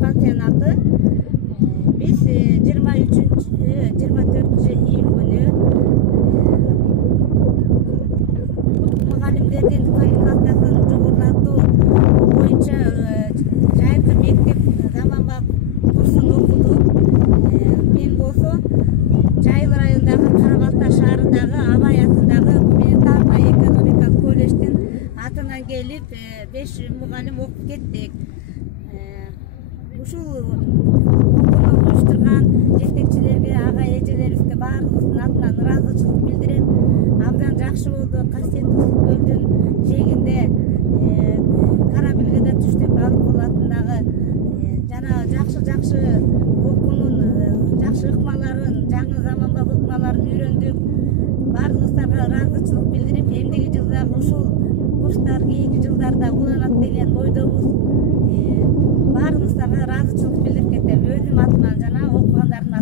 пансионаты. Биз 24 июль күнү мугалимдердин квалификациясын жогорулатуу боюнча жайкы мектеп заманбап курсун окудук. Мен болсо Жайыл районундагы Кара-Балта шаарындагы Абай атындагы гуманитарный экономикалык колледждин атынан келип 5 мугалим окуп кеттик. Ушул окууну уюштурган жетекчилерге, ага эжелерибизге баардыгыбыздын атынан ыраазычылык билдирем. Абдан жакшы болду. Касиеттүү Көлдүн жээгинде корабльге түштүк. Алыкул атындагы жана жакшы окуунун жакшы ыкмаларын, жаңы заманбап ыкмаларын үйрөндүк. Баардыгыбызга ыраазычылык билдирип, эмдиги жылдагы ушул курстар кийинки жылдарда уланат деген ойдобуз. Баарыбызга ыраазычылык билдирип кетем. Өзүм атынан жана окугандардын